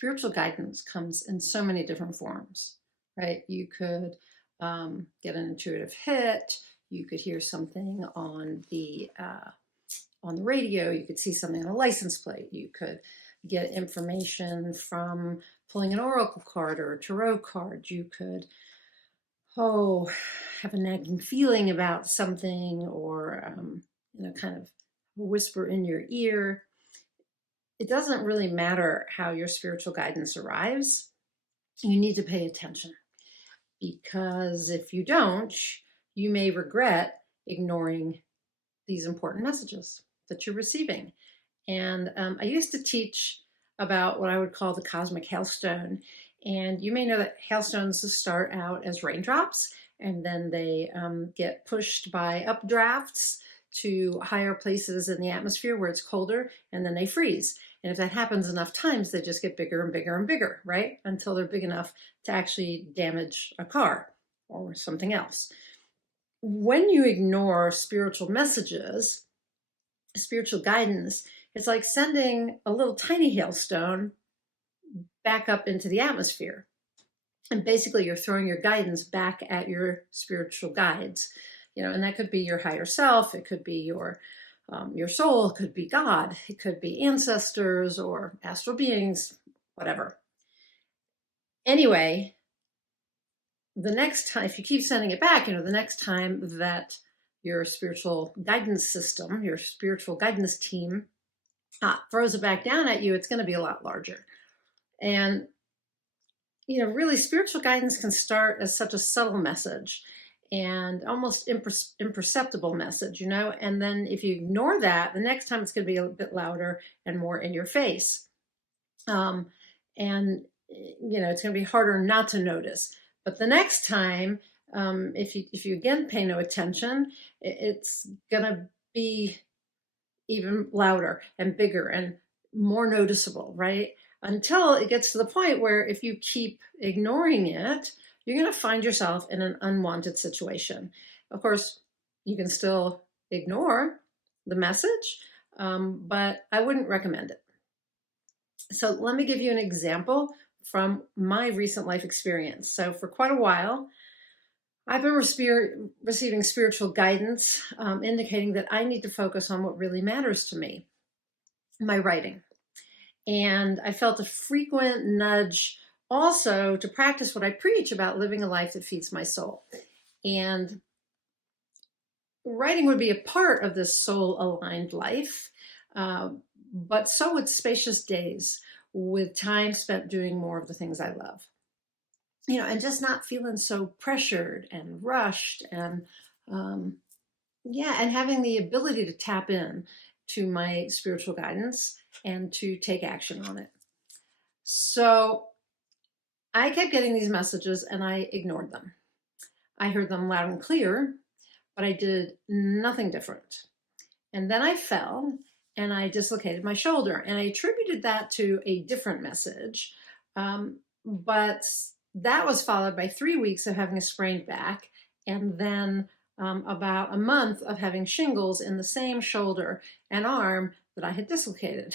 spiritual guidance comes in so many different forms, right? You could get an intuitive hit. You could hear something on the radio. You could see something on a license plate. You could get information from pulling an oracle card or a tarot card. You could, have a nagging feeling about something, or kind of whisper in your ear. It doesn't really matter how your spiritual guidance arrives. You need to pay attention, because if you don't, you may regret ignoring these important messages that you're receiving. And I used to teach about what I would call the cosmic hailstone. And you may know that hailstones start out as raindrops, and then they get pushed by updrafts to higher places in the atmosphere where it's colder, and then they freeze. And if that happens enough times, they just get bigger and bigger and bigger, right? Until they're big enough to actually damage a car or something else. When you ignore spiritual messages, spiritual guidance, it's like sending a little tiny hailstone back up into the atmosphere. And basically you're throwing your guidance back at your spiritual guides, and that could be your higher self. It could be your soul. It could be God. It could be ancestors or astral beings, whatever. Anyway, the next time, if you keep sending it back, the next time that your spiritual guidance system, your spiritual guidance team throws it back down at you, it's going to be a lot larger. And, really spiritual guidance can start as such a subtle message and almost imperceptible message, and then if you ignore that, the next time it's going to be a bit louder and more in your face. And, it's going to be harder not to notice. But the next time, if you again pay no attention, it's going to be even louder and bigger and more noticeable, right? Until it gets to the point where if you keep ignoring it, you're going to find yourself in an unwanted situation. Of course, you can still ignore the message, but I wouldn't recommend it. So let me give you an example from my recent life experience. So for quite a while, I've been receiving spiritual guidance indicating that I need to focus on what really matters to me, my writing. And I felt a frequent nudge also to practice what I preach about living a life that feeds my soul. And writing would be a part of this soul-aligned life, but so would spacious days with time spent doing more of the things I love. And just not feeling so pressured and rushed, and and having the ability to tap in to my spiritual guidance and to take action on it. So I kept getting these messages and I ignored them. I heard them loud and clear, but I did nothing different. And then I fell and I dislocated my shoulder, and I attributed that to a different message. But that was followed by 3 weeks of having a sprained back, and then about a month of having shingles in the same shoulder and arm that I had dislocated.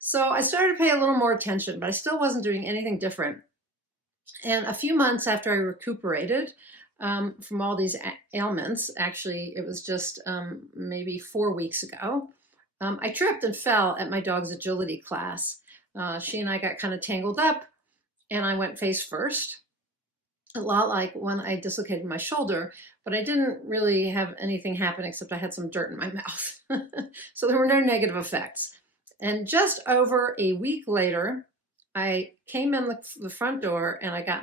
So I started to pay a little more attention, but I still wasn't doing anything different. And a few months after I recuperated from all these ailments, actually it was just maybe 4 weeks ago, I tripped and fell at my dog's agility class. She and I got kind of tangled up, and I went face first, a lot like when I dislocated my shoulder, but I didn't really have anything happen except I had some dirt in my mouth. So there were no negative effects. And just over a week later, I came in the front door, and I got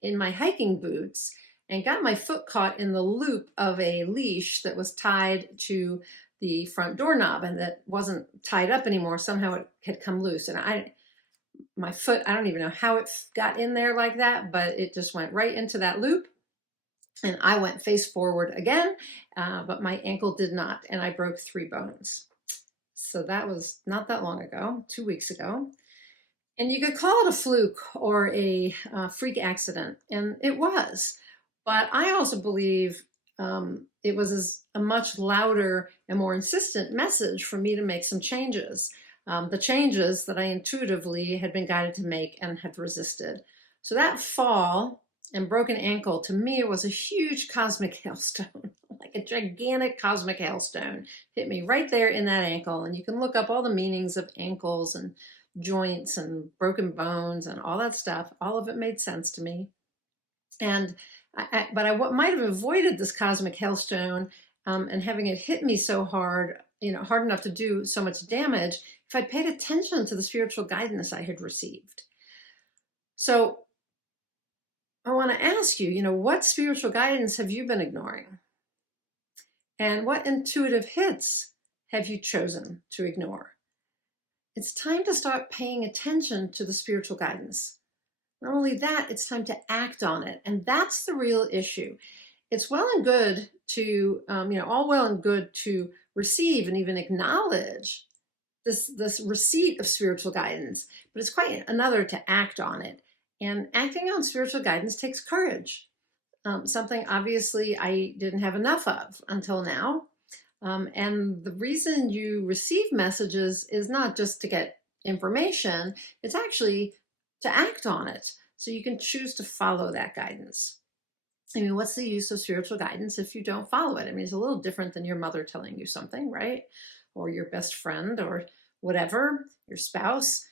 in my hiking boots and got my foot caught in the loop of a leash that was tied to the front doorknob and that wasn't tied up anymore. Somehow it had come loose, and my foot, I don't even know how it got in there like that, but it just went right into that loop, and I went face forward again, but my ankle did not, and I broke 3 bones. So that was not that long ago, 2 weeks ago. And you could call it a fluke or a freak accident, and it was. But I also believe it was a much louder and more insistent message for me to make some changes. the changes that I intuitively had been guided to make and had resisted. So that fall and broken ankle, to me, it was a huge cosmic hailstone, like a gigantic cosmic hailstone hit me right there in that ankle. And you can look up all the meanings of ankles and joints and broken bones and all that stuff. All of it made sense to me. And but I might have avoided this cosmic hailstone and having it hit me so hard, hard enough to do so much damage, if I paid attention to the spiritual guidance I had received. So I want to ask you, what spiritual guidance have you been ignoring? And what intuitive hits have you chosen to ignore? It's time to start paying attention to the spiritual guidance. Not only that, it's time to act on it. And that's the real issue. It's well and good to, all well and good to receive and even acknowledge this receipt of spiritual guidance, but it's quite another to act on it. And acting on spiritual guidance takes courage. Something obviously I didn't have enough of until now. And the reason you receive messages is not just to get information, it's actually to act on it. So you can choose to follow that guidance. I mean, what's the use of spiritual guidance if you don't follow it? I mean, it's a little different than your mother telling you something, right? Or your best friend or whatever, your spouse.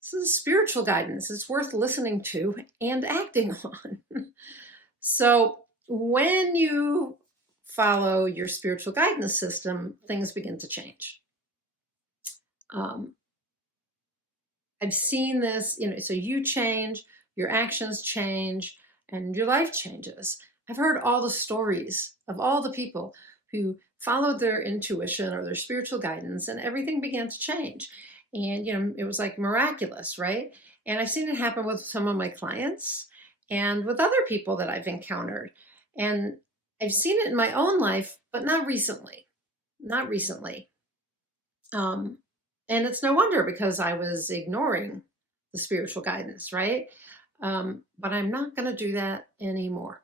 This is spiritual guidance. It's worth listening to and acting on. So when you follow your spiritual guidance system, things begin to change. I've seen this, so you change, your actions change, and your life changes. I've heard all the stories of all the people who followed their intuition or their spiritual guidance, and everything began to change. And, it was like miraculous, right? And I've seen it happen with some of my clients and with other people that I've encountered. And I've seen it in my own life, but not recently. Not recently. And it's no wonder because I was ignoring the spiritual guidance, right? But I'm not going to do that anymore.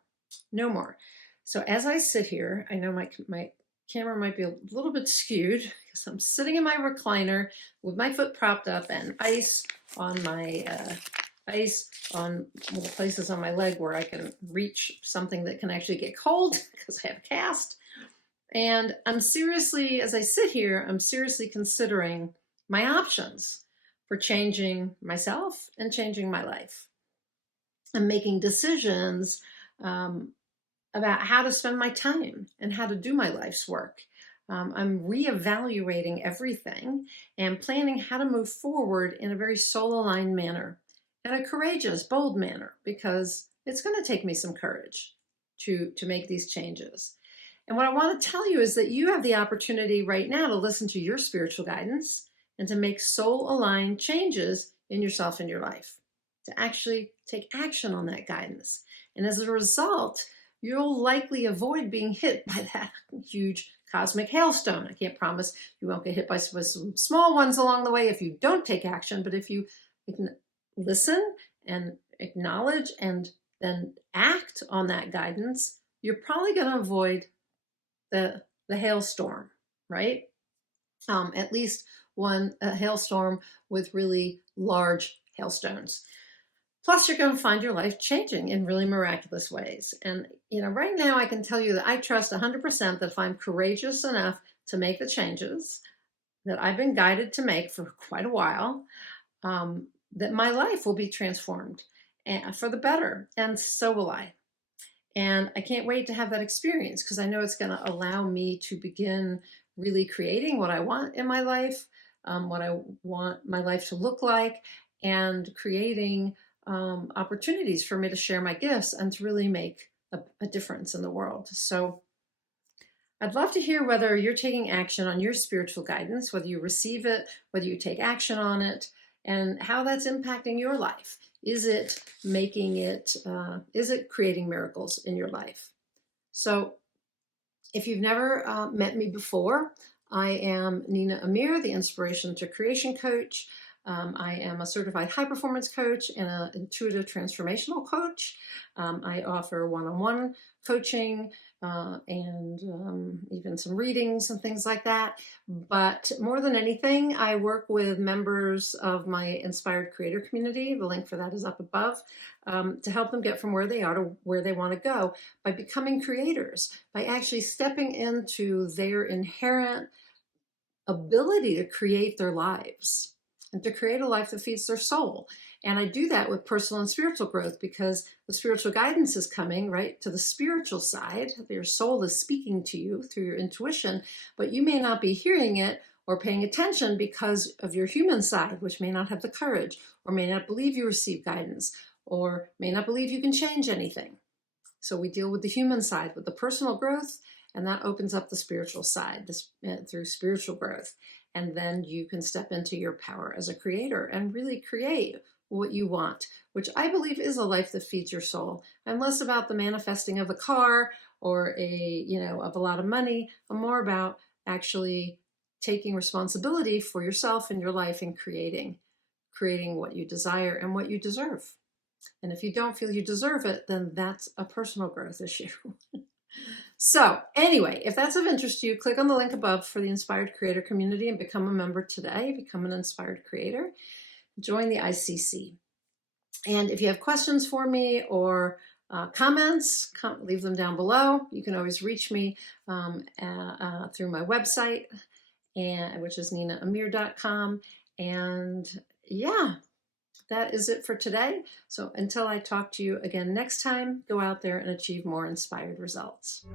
No more. So as I sit here, I know my camera might be a little bit skewed because I'm sitting in my recliner with my foot propped up and ice on my places on my leg where I can reach something that can actually get cold because I have a cast. And I'm seriously, as I sit here, I'm seriously considering my options for changing myself and changing my life. I'm making decisions about how to spend my time and how to do my life's work. I'm reevaluating everything and planning how to move forward in a very soul-aligned manner, in a courageous, bold manner, because it's going to take me some courage to make these changes. And what I want to tell you is that you have the opportunity right now to listen to your spiritual guidance and to make soul-aligned changes in yourself and your life, to actually take action on that guidance. And as a result, you'll likely avoid being hit by that huge cosmic hailstone. I can't promise you won't get hit by some small ones along the way if you don't take action, but if you listen and acknowledge and then act on that guidance, you're probably going to avoid the hailstorm, right? At least one hailstorm with really large hailstones. Plus, you're going to find your life changing in really miraculous ways. And, right now I can tell you that I trust 100% that if I'm courageous enough to make the changes that I've been guided to make for quite a while, that my life will be transformed for the better. And so will I. And I can't wait to have that experience because I know it's going to allow me to begin really creating what I want in my life, what I want my life to look like, and creating opportunities for me to share my gifts and to really make a difference in the world. So I'd love to hear whether you're taking action on your spiritual guidance, whether you receive it, whether you take action on it, and how that's impacting your life. Is it is it creating miracles in your life? So if you've never met me before, I am Nina Amir, the Inspiration to Creation Coach. I am a certified high performance coach and an intuitive transformational coach. I offer one-on-one coaching and even some readings and things like that. But more than anything, I work with members of my Inspired Creator community. The link for that is up above, to help them get from where they are to where they want to go by becoming creators, by actually stepping into their inherent ability to create their lives and to create a life that feeds their soul. And I do that with personal and spiritual growth because the spiritual guidance is coming right to the spiritual side. Your soul is speaking to you through your intuition, but you may not be hearing it or paying attention because of your human side, which may not have the courage or may not believe you receive guidance or may not believe you can change anything. So we deal with the human side, with the personal growth, and that opens up the spiritual side through spiritual growth. And then you can step into your power as a creator and really create what you want, which I believe is a life that feeds your soul. I'm less about the manifesting of a car or of a lot of money. I'm more about actually taking responsibility for yourself and your life and creating what you desire and what you deserve. And if you don't feel you deserve it, then that's a personal growth issue. So anyway, if that's of interest to you, click on the link above for the Inspired Creator community and become a member today. Become an Inspired Creator. Join the ICC. And if you have questions for me or comments, leave them down below. You can always reach me through my website, which is ninaamir.com. And yeah, that is it for today. So until I talk to you again next time, go out there and achieve more inspired results.